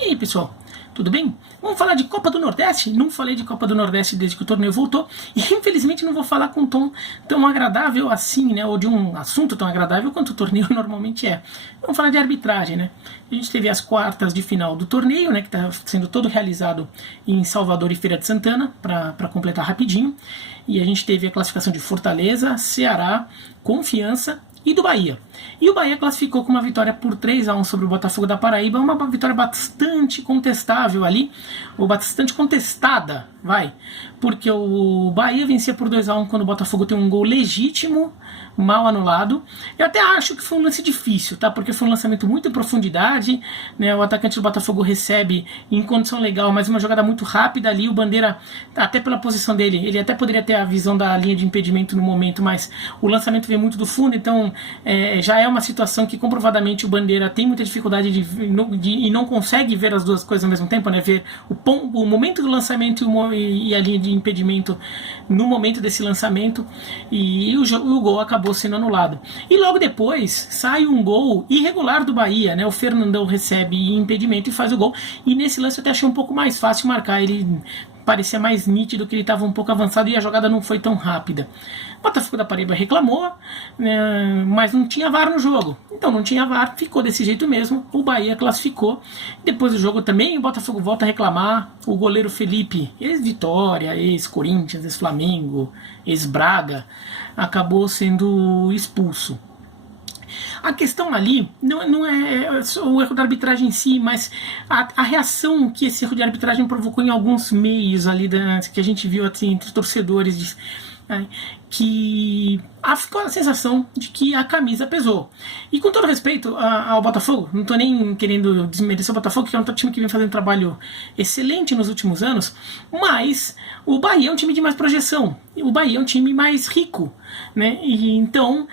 E aí, pessoal, tudo bem? Vamos falar de Copa do Nordeste? Não falei de Copa do Nordeste desde que o torneio voltou e infelizmente não vou falar com um tom tão agradável assim, né? Ou de um assunto tão agradável quanto o torneio normalmente é. Vamos falar de arbitragem, né? A gente teve as quartas de final do torneio, né? Que está sendo todo realizado em Salvador e Feira de Santana, para completar rapidinho. E a gente teve a classificação de Fortaleza, Ceará, Confiança e do Bahia. E o Bahia classificou com uma vitória por 3-1 sobre o Botafogo da Paraíba, uma vitória bastante contestável ali, ou bastante contestada, porque o Bahia vencia por 2-1 quando o Botafogo tem um gol legítimo, mal anulado. Eu até acho que foi um lance difícil, tá? Porque foi um lançamento muito em profundidade, né? O atacante do Botafogo recebe em condição legal, mas uma jogada muito rápida ali, o Bandeira, até pela posição dele, ele até poderia ter a visão da linha de impedimento no momento, mas o lançamento veio muito do fundo, então já é uma situação que comprovadamente o Bandeira tem muita dificuldade e não consegue ver as duas coisas ao mesmo tempo, né? Ver o momento do lançamento e a linha de impedimento no momento desse lançamento, e o gol acabou sendo anulado. E logo depois sai um gol irregular do Bahia, né? O Fernandão recebe impedimento e faz o gol, e nesse lance eu até achei um pouco mais fácil marcar, ele parecia mais nítido que ele estava um pouco avançado e a jogada não foi tão rápida. O Botafogo da Paraíba reclamou, né, mas não tinha VAR no jogo. Então não tinha VAR, ficou desse jeito mesmo. O Bahia classificou. Depois do jogo também o Botafogo volta a reclamar. O goleiro Felipe, ex-Vitória, ex-Corinthians, ex-Flamengo, ex-Braga, acabou sendo expulso. A questão ali não é o erro da arbitragem em si, mas a reação que esse erro de arbitragem provocou em alguns meios ali que a gente viu assim, entre os torcedores, que ficou a sensação de que a camisa pesou. E com todo respeito ao Botafogo, não estou nem querendo desmerecer o Botafogo, que é um time que vem fazendo um trabalho excelente nos últimos anos, mas o Bahia é um time de mais projeção, o Bahia é um time mais rico, né? E então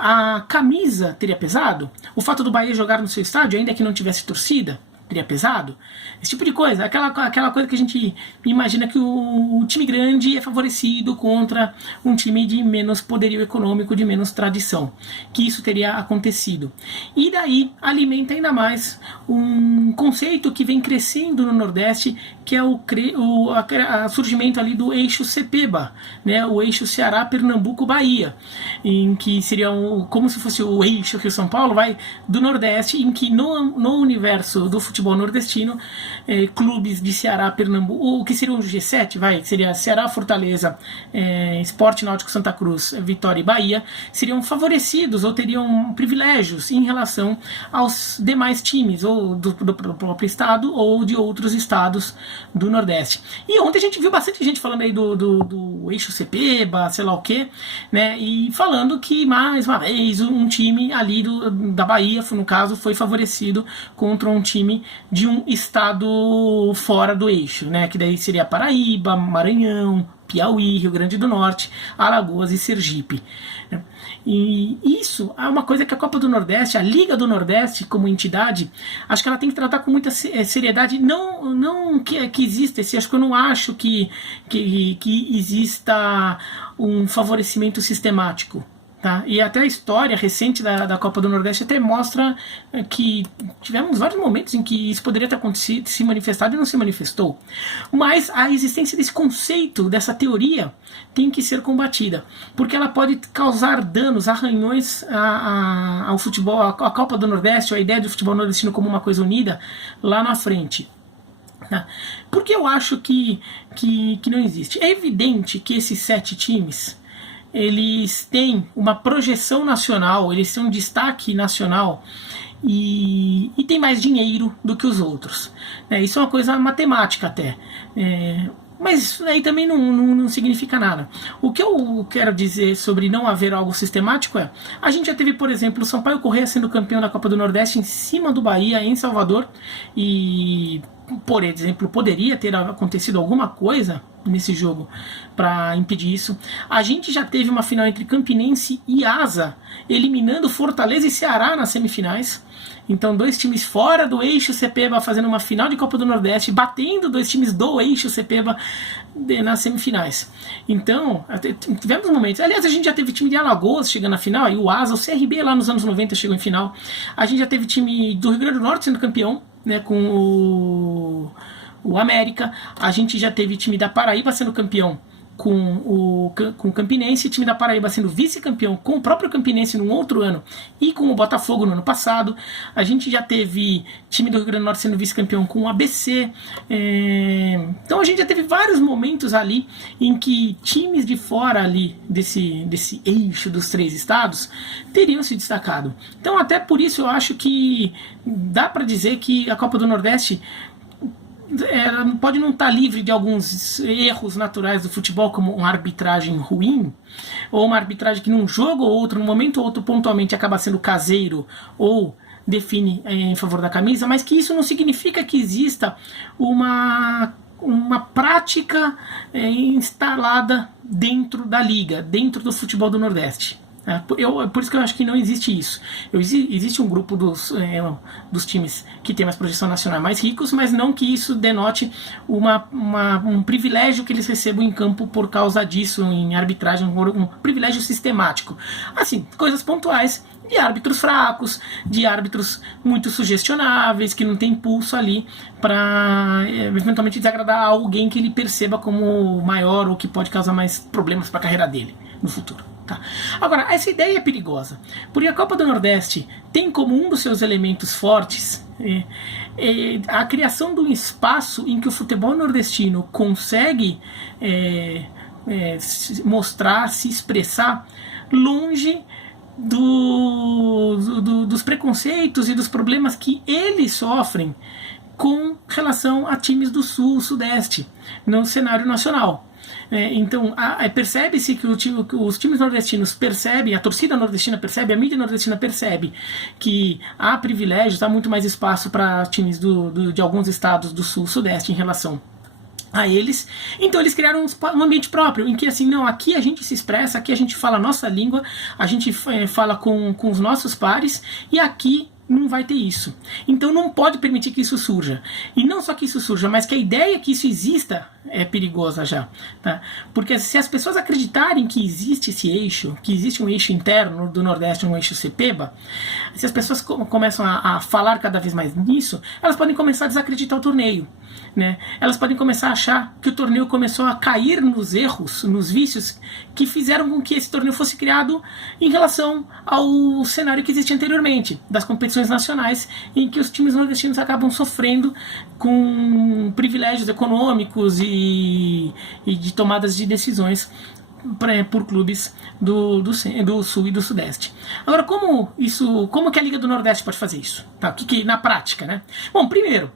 a camisa teria pesado, o fato do Bahia jogar no seu estádio, ainda que não tivesse torcida, teria pesado, esse tipo de coisa, aquela coisa que a gente imagina que o time grande é favorecido contra um time de menos poderio econômico, de menos tradição, que isso teria acontecido. E daí alimenta ainda mais um conceito que vem crescendo no Nordeste, que é o surgimento ali do eixo Cepeba, né, o eixo Ceará, Pernambuco, Bahia, em que seria como se fosse o eixo Rio-São Paulo, do Nordeste, em que no universo do futebol nordestino, clubes de Ceará, Pernambuco, o que seria um G7, seria Ceará, Fortaleza, Sport Náutico, Santa Cruz, Vitória e Bahia, seriam favorecidos ou teriam privilégios em relação aos demais times, ou do próprio estado ou de outros estados do Nordeste. E ontem a gente viu bastante gente falando aí do eixo Cepeba, sei lá o que, né, e falando que mais uma vez um time ali da Bahia, no caso, foi favorecido contra um time de um estado fora do eixo, né? Que daí seria Paraíba, Maranhão, Piauí, Rio Grande do Norte, Alagoas e Sergipe. E isso é uma coisa que a Copa do Nordeste, a Liga do Nordeste como entidade, acho que ela tem que tratar com muita seriedade. Não que exista acho que eu não acho que exista um favorecimento sistemático. Tá? E até a história recente da Copa do Nordeste até mostra que tivemos vários momentos em que isso poderia ter acontecido, se manifestado e não se manifestou. Mas a existência desse conceito, dessa teoria, tem que ser combatida, porque ela pode causar danos, arranhões ao futebol, à Copa do Nordeste, ou a ideia do futebol nordestino como uma coisa unida lá na frente. Porque eu acho que não existe. É evidente que esses 7 times, eles têm uma projeção nacional, eles têm um destaque nacional e têm mais dinheiro do que os outros. Isso é uma coisa matemática até. Mas isso aí também não significa nada. O que eu quero dizer sobre não haver algo sistemático a gente já teve, por exemplo, o Sampaio Corrêa sendo campeão da Copa do Nordeste em cima do Bahia, em Salvador, e, por exemplo, poderia ter acontecido alguma coisa nesse jogo para impedir isso. A gente já teve uma final entre Campinense e Asa, eliminando Fortaleza e Ceará nas semifinais. Então 2 times fora do eixo Cepeba fazendo uma final de Copa do Nordeste, batendo 2 times do eixo Cepeba nas semifinais. Então tivemos momentos. Aliás, a gente já teve time de Alagoas chegando na final, e o Asa, o CRB lá nos anos 90 chegou em final. A gente já teve time do Rio Grande do Norte sendo campeão, né, com o América. A gente já teve time da Paraíba sendo campeão com o Campinense, time da Paraíba sendo vice-campeão com o próprio Campinense num outro ano e com o Botafogo no ano passado. A gente já teve time do Rio Grande do Norte sendo vice-campeão com o ABC. Então a gente já teve vários momentos ali em que times de fora ali desse eixo dos 3 estados teriam se destacado. Então até por isso eu acho que dá para dizer que a Copa do Nordeste ela pode não estar livre de alguns erros naturais do futebol, como uma arbitragem ruim, ou uma arbitragem que num jogo ou outro, num momento ou outro, pontualmente acaba sendo caseiro ou define em favor da camisa, mas que isso não significa que exista uma prática instalada dentro da liga, dentro do futebol do Nordeste. Por isso que eu acho que não existe isso. Existe um grupo dos times que tem mais projeção nacional mais ricos, mas não que isso denote um privilégio que eles recebam em campo por causa disso, em arbitragem, um privilégio sistemático. Assim, coisas pontuais de árbitros fracos, de árbitros muito sugestionáveis, que não tem pulso ali para eventualmente desagradar alguém que ele perceba como maior ou que pode causar mais problemas para a carreira dele no futuro. Tá. Agora, essa ideia é perigosa, porque a Copa do Nordeste tem como um dos seus elementos fortes a criação de um espaço em que o futebol nordestino consegue mostrar, se expressar longe dos preconceitos e dos problemas que eles sofrem com relação a times do Sul, Sudeste, no cenário nacional. Então percebe-se que os times nordestinos percebem, a torcida nordestina percebe, a mídia nordestina percebe que há privilégios, há muito mais espaço para times de alguns estados do Sul, Sudeste em relação a eles. Então eles criaram um ambiente próprio, em que assim, não, aqui a gente se expressa, aqui a gente fala a nossa língua, a gente fala com os nossos pares, e aqui não vai ter isso. Então não pode permitir que isso surja. E não só que isso surja, mas que a ideia que isso exista é perigosa já. Tá? Porque se as pessoas acreditarem que existe esse eixo, que existe um eixo interno do Nordeste, um eixo CEPEBA, se as pessoas começam a falar cada vez mais nisso, elas podem começar a desacreditar o torneio. Né? Elas podem começar a achar que o torneio começou a cair nos erros, nos vícios que fizeram com que esse torneio fosse criado em relação ao cenário que existia anteriormente, das competições nacionais, em que os times nordestinos acabam sofrendo com privilégios econômicos e de tomadas de decisões por clubes do Sul e do Sudeste. Agora, como que a Liga do Nordeste pode fazer isso? Tá? Que na prática, né? Bom, primeiro,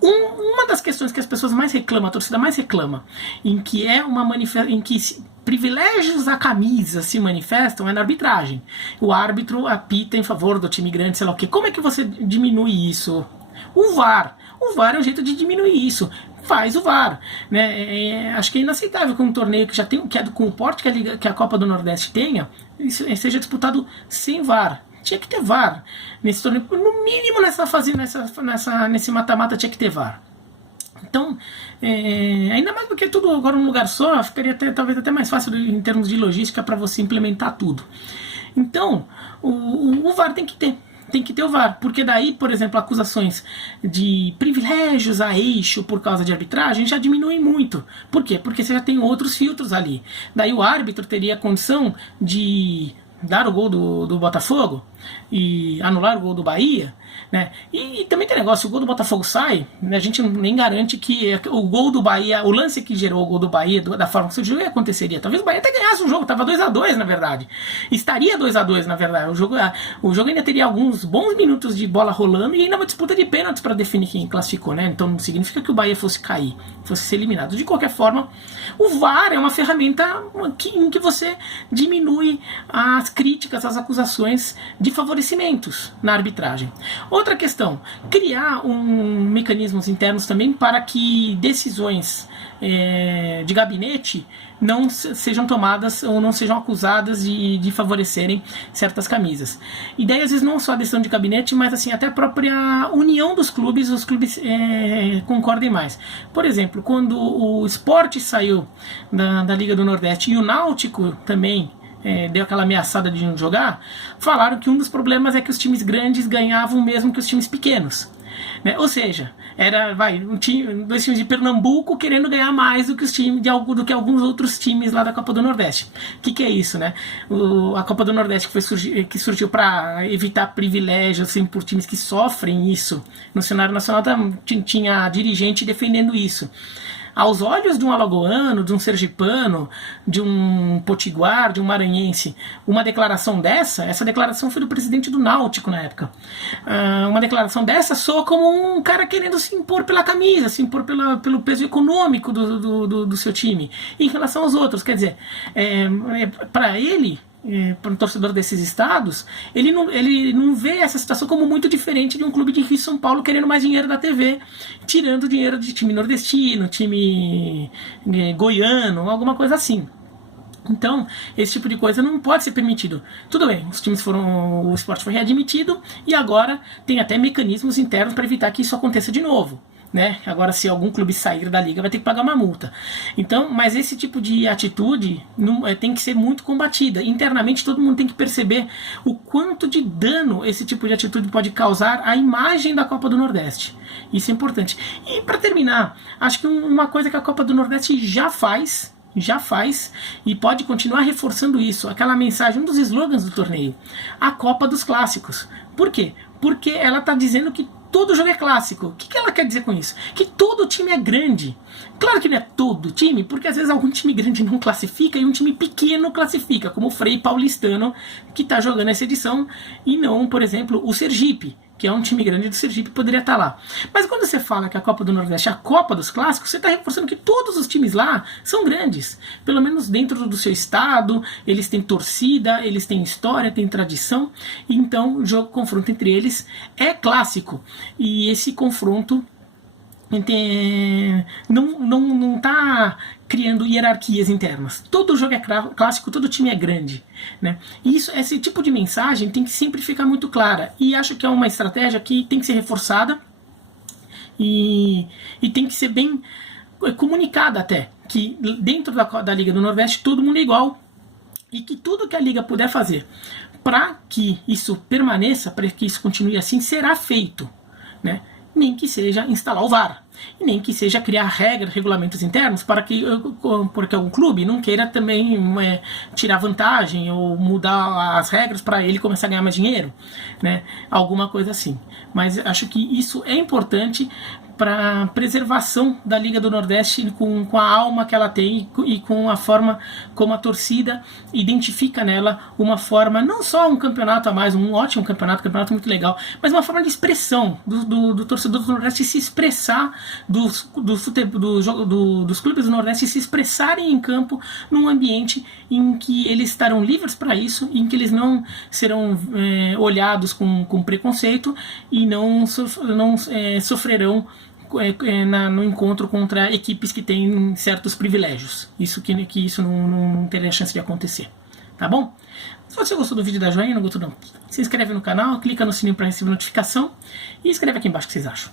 uma das questões que as pessoas mais reclamam, a torcida mais reclama, em que privilégios à camisa se manifestam, é na arbitragem. O árbitro apita em favor do time grande, sei lá o quê. Como é que você diminui isso? O VAR. O VAR é um jeito de diminuir isso. Faz o VAR. Né? Acho que é inaceitável que um torneio que já tem, com o porte que a Copa do Nordeste tenha, isso seja disputado sem VAR. Tinha que ter VAR nesse torneio, no mínimo nesse mata-mata tinha que ter VAR. Então, ainda mais porque tudo agora num lugar só, ficaria talvez até mais fácil em termos de logística para você implementar tudo. Então, o VAR tem que ter o VAR, porque daí, por exemplo, acusações de privilégios a eixo por causa de arbitragem já diminuem muito. Por quê? Porque você já tem outros filtros ali. Daí o árbitro teria a condição de dar o gol do Botafogo e anular o gol do Bahia, né? E também tem negócio, o gol do Botafogo sai, né? A gente nem garante que o gol do Bahia, o lance que gerou o gol do Bahia, da forma que se o jogo aconteceria, talvez o Bahia até ganhasse o jogo, estava 2-2 na verdade, estaria 2-2 na verdade, o jogo ainda teria alguns bons minutos de bola rolando e ainda uma disputa de pênaltis para definir quem classificou, né? Então não significa que o Bahia fosse cair, fosse ser eliminado. De qualquer forma, o VAR é uma ferramenta em que você diminui as críticas, as acusações de favorecimentos na arbitragem. Outra questão, criar mecanismos internos também para que decisões de gabinete não sejam tomadas ou não sejam acusadas de favorecerem certas camisas. E daí às vezes não só a decisão de gabinete, mas assim, até a própria união dos clubes, os clubes concordem mais. Por exemplo, quando o Sport saiu da Liga do Nordeste e o Náutico também deu aquela ameaçada de não jogar, falaram que um dos problemas é que os times grandes ganhavam mesmo que os times pequenos. né? Ou seja, era dois times de Pernambuco querendo ganhar mais do que os times do que alguns outros times lá da Copa do Nordeste. O que é isso, né? A Copa do Nordeste que surgiu para evitar privilégios assim, por times que sofrem isso. No cenário nacional tinha dirigente defendendo isso. Aos olhos de um alagoano, de um sergipano, de um potiguar, de um maranhense, uma declaração essa declaração foi do presidente do Náutico na época. Uma declaração dessa soa como um cara querendo se impor pela camisa, se impor pelo peso econômico do seu time, em relação aos outros. Quer dizer, para ele, para um torcedor desses estados, ele não vê essa situação como muito diferente de um clube de Rio e São Paulo querendo mais dinheiro da TV, tirando dinheiro de time nordestino, time goiano, alguma coisa assim. Então, esse tipo de coisa não pode ser permitido. Tudo bem, o esporte foi readmitido e agora tem até mecanismos internos para evitar que isso aconteça de novo. Né? Agora, se algum clube sair da liga, vai ter que pagar uma multa. Então, mas esse tipo de atitude tem que ser muito combatida. Internamente, todo mundo tem que perceber o quanto de dano esse tipo de atitude pode causar à imagem da Copa do Nordeste. Isso é importante. E para terminar, acho que uma coisa que a Copa do Nordeste já faz e pode continuar reforçando isso, aquela mensagem, um dos slogans do torneio, a Copa dos Clássicos. Por quê? Porque ela está dizendo que todo jogo é clássico. O que ela quer dizer com isso? Que todo time é grande. Claro que não é todo time, porque às vezes algum time grande não classifica e um time pequeno classifica, como o Frei Paulistano, que está jogando essa edição, e não, por exemplo, o Sergipe, que é um time grande do Sergipe, poderia estar lá. Mas quando você fala que a Copa do Nordeste é a Copa dos Clássicos, você está reforçando que todos os times lá são grandes. Pelo menos dentro do seu estado, eles têm torcida, eles têm história, têm tradição. Então, o confronto entre eles é clássico. E esse confronto não está criando hierarquias internas. Todo jogo é clássico, todo time é grande, né? E esse tipo de mensagem tem que sempre ficar muito clara. E acho que é uma estratégia que tem que ser reforçada e tem que ser bem comunicada até. Que dentro da Liga do Nordeste todo mundo é igual. E que tudo que a Liga puder fazer para que isso permaneça, para que isso continue assim, será feito, né? Nem que seja instalar o VAR, e nem que seja criar regras, regulamentos internos para que porque algum clube não queira também tirar vantagem ou mudar as regras para ele começar a ganhar mais dinheiro, né? Alguma coisa assim. Mas acho que isso é importante para a preservação da Liga do Nordeste com a alma que ela tem e com a forma como a torcida identifica nela uma forma, não só um campeonato a mais, um ótimo campeonato muito legal, mas uma forma de expressão do torcedor do Nordeste se expressar, dos clubes do Nordeste se expressarem em campo num ambiente em que eles estarão livres para isso, em que eles não serão olhados com preconceito e não sofrerão no encontro contra equipes que têm certos privilégios. Isso que isso não teria chance de acontecer. Tá bom? Se você gostou do vídeo, dá joinha, não gostou não, se inscreve no canal, clica no sininho para receber notificação e escreve aqui embaixo o que vocês acham.